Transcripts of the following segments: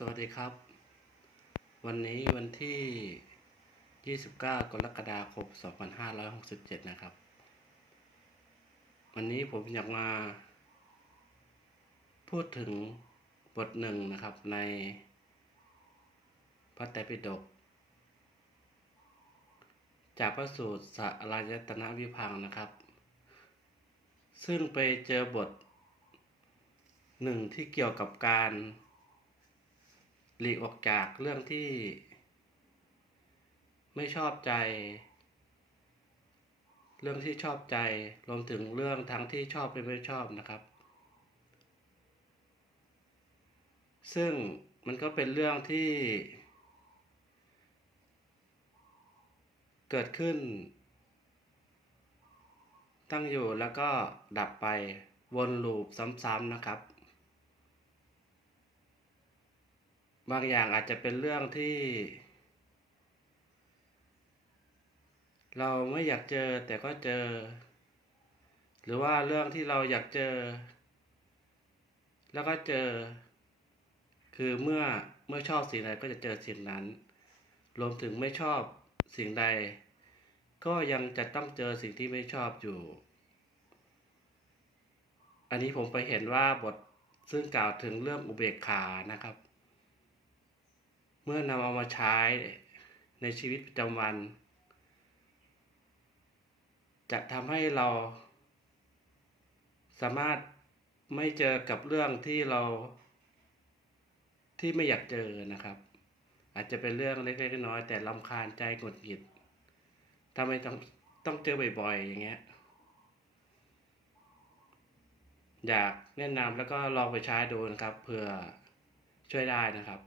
สวัสดีครับ วันนี้วันที่ 29 กรกฎาคม 2567 นะครับ วันนี้ผมอยากมา พูดถึงบทหนึ่งนะครับในพระไตรปิฎกจากพระสูตรสารายตนะวิพังนะครับ ซึ่งไปเจอบทหนึ่งที่เกี่ยวกับการ หลีกออกจากเรื่องที่ ไม่ชอบใจ เรื่องที่ชอบใจ รวมถึงเรื่องทั้งที่ชอบและไม่ชอบนะครับ ซึ่งมันก็เป็นเรื่องที่ เกิดขึ้น ตั้งอยู่แล้วก็ดับไปวนลูปซ้ำๆนะครับ บางอย่างอาจจะเป็นเรื่องที่ เราไม่อยากเจอแต่ก็เจอ หรือว่าเรื่องที่เราอยากเจอ แล้วก็เจอ คือเมื่อเมื่อชอบสิ่งใดก็จะเจอสิ่งนั้น รวมถึงไม่ชอบสิ่งใด ก็ยังจะต้องเจอสิ่งที่ไม่ชอบอยู่ อันนี้ผมไปเห็นว่าบทซึ่งกล่าวถึงเรื่องอุเบกขานะครับ เมื่อนำเอามาใช้ในชีวิตประจำวัน จะทำให้เรา สามารถไม่เจอกับเรื่องที่เรา ที่ไม่อยากเจอนะครับ อาจจะเป็นเรื่องเล็กๆน้อยๆแต่ลำคาญใจหงุดหงิดทำไมต้องต้องเจอบ่อยๆ อย่างเงี้ย อยากแนะนำแล้วก็ลองไปใช้ดูนะครับเผื่อช่วยได้นะครับ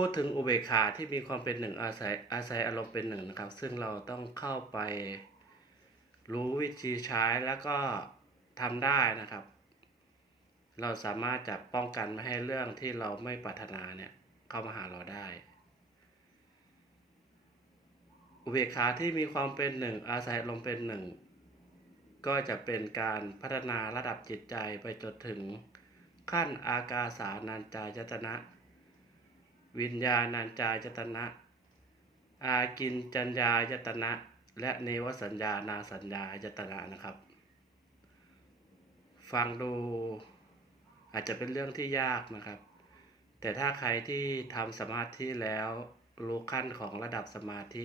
พูดถึงอุเบกขาที่มีความเป็นหนึ่งอาศัยอาศัยอารมณ์เป็นหนึ่งนะครับ ซึ่งเราต้องเข้าไปรู้วิธีใช้แล้วก็ทำได้นะครับ เราสามารถจะป้องกันไม่ให้เรื่องที่เราไม่ปรารถนาเนี่ยเข้ามาหาเราได้ อุเบกขาที่มีความเป็นหนึ่งอาศัยอารมณ์เป็นหนึ่งก็จะเป็นการพัฒนาระดับจิตใจไปจนถึงขั้นอากาสานัญจายตนะ วิญญาณัญจายตนะ อากินจัญญายตนะ และเนวสัญญานาสัญญายตนะนะครับ ฟังดูอาจจะเป็นเรื่องที่ยากนะครับ แต่ถ้าใครที่ทำสมาธิแล้วรู้ขั้นของระดับสมาธิ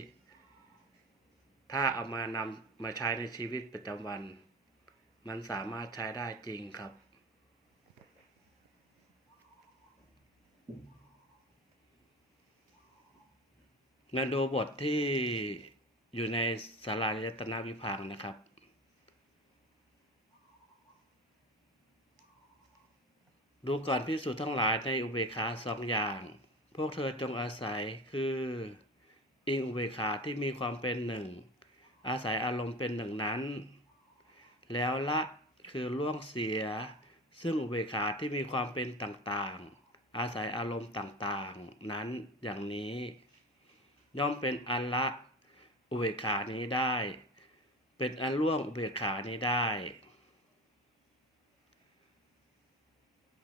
ถ้าเอามานำมาใช้ในชีวิตประจำวัน มันสามารถใช้ได้จริงครับ มาดูบทที่อยู่ในสารายตนาวิพังค์นะครับ ดูก่อนพิสูจน์ทั้งหลายในอุเบกขาสองอย่าง พวกเธอจงอาศัยคือ อิงอุเบกขาที่มีความเป็นหนึ่ง อาศัยอารมณ์เป็นหนึ่งนั้น แล้วละคือล่วงเสีย ซึ่งอุเบกขาที่มีความเป็นต่างๆ อาศัยอารมณ์ต่างๆ นั้นอย่างนี้ ย่อมเป็นอันละอุเบกขานี้ได้ เป็นอันล่วงอุเบกขานี้ได้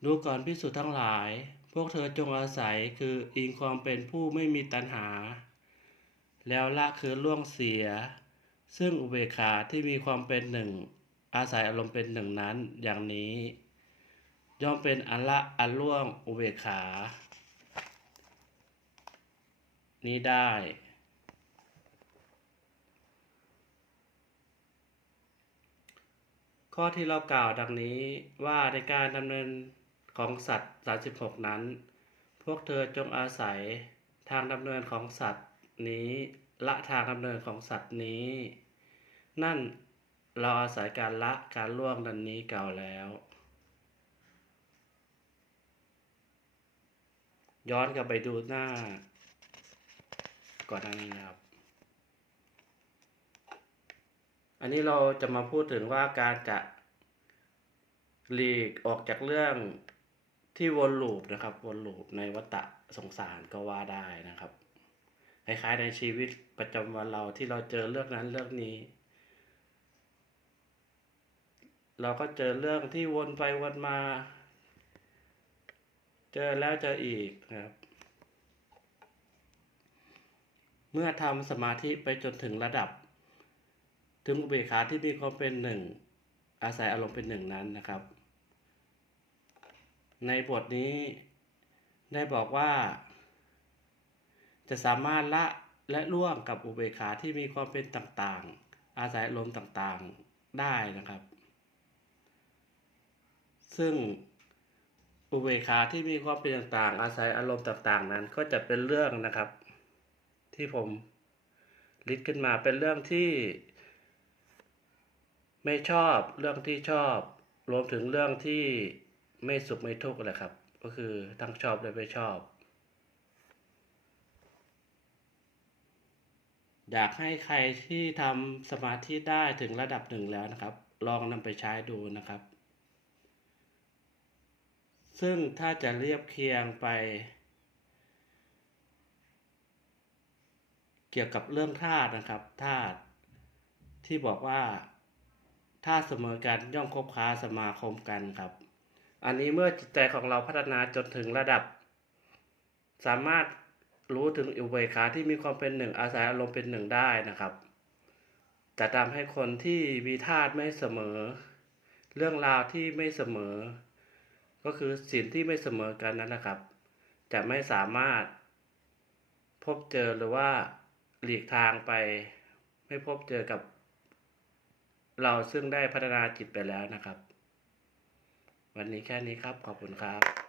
ดูก่อนพิสุทธ์ทั้งหลาย พวกเธอจงอาศัยคืออิงความเป็นผู้ไม่มีตัณหา แล้วละคือล่วงเสีย ซึ่งอุเบกขาที่มีความเป็นหนึ่ง อาศัยอารมณ์เป็นหนึ่งนั้นอย่างนี้ ย่อมเป็นอันละอันล่วงอุเบกขา นี้ได้ ข้อที่เรากล่าวดังนี้ว่าในการดำเนินของสัตว์ 36 นั้น พวกเธอจงอาศัยทางดำเนินของสัตว์นี้ละทางดำเนินของสัตว์นี้ นั่นเราอาศัยการละการล่วงดันนี้กล่าวแล้ว ย้อนกลับไปดูหน้า ก่อนหน้านี้นะครับ อันนี้เราจะมาพูดถึงว่าการจะหลีกออกจากเรื่องที่วนลูปนะครับ วนลูปในวัฏฏะสงสารก็ว่าได้นะครับคล้ายๆในชีวิตประจำวันเราที่เราเจอเรื่องนั้นเรื่องนี้ เราก็เจอเรื่องที่วนไปวนมา เจอแล้วเจออีกนะครับ เมื่อทำสมาธิไปจนถึงระดับ ถึงอุเบกขาที่มีความเป็นหนึ่ง อาศัยอารมณ์เป็นหนึ่งนั้นนะครับ ในบทนี้ได้บอกว่า จะสามารถละและล่วงกับอุเบกขาที่มีความเป็นต่างๆ อาศัยอารมณ์ต่างๆได้นะครับ ซึ่งอุเบกขาที่มีความเป็นต่างๆ อาศัยอารมณ์ต่างๆ นั้นก็จะเป็นเรื่องนะครับ ที่ผมลิสต์ขึ้นมาเป็นเรื่องที่ไม่ชอบเรื่องที่ชอบ รวมถึงเรื่องที่ไม่สุขไม่ทุกข์แหละครับ ก็คือทั้งชอบและไม่ชอบ อยากให้ใครที่ทำสมาธิได้ถึงระดับหนึ่งแล้วนะครับ ลองนำไปใช้ดูนะครับ ซึ่งถ้าจะเรียบเคียงไป เกี่ยวกับเรื่องธาตุนะครับธาตุที่บอกว่าธาตุเสมอกันย่อมคบค้าสมาคมกันครับ อันนี้เมื่อจิตใจของเราพัฒนาจนถึงระดับ สามารถรู้ถึงอุเบกขาที่มีความเป็นหนึ่งอาศัยอารมณ์เป็นหนึ่งได้นะครับจะทำให้คนที่มีธาตุไม่เสมอ เรื่องราวที่ไม่เสมอ ก็คือสิ่งที่ไม่เสมอกันนั้นนะครับ จะไม่สามารถพบเจอหรือว่า หลีกทางไป ไม่พบเจอกับเราซึ่งได้พัฒนาจิตไปแล้วนะครับ วันนี้แค่นี้ครับ ขอบคุณครับ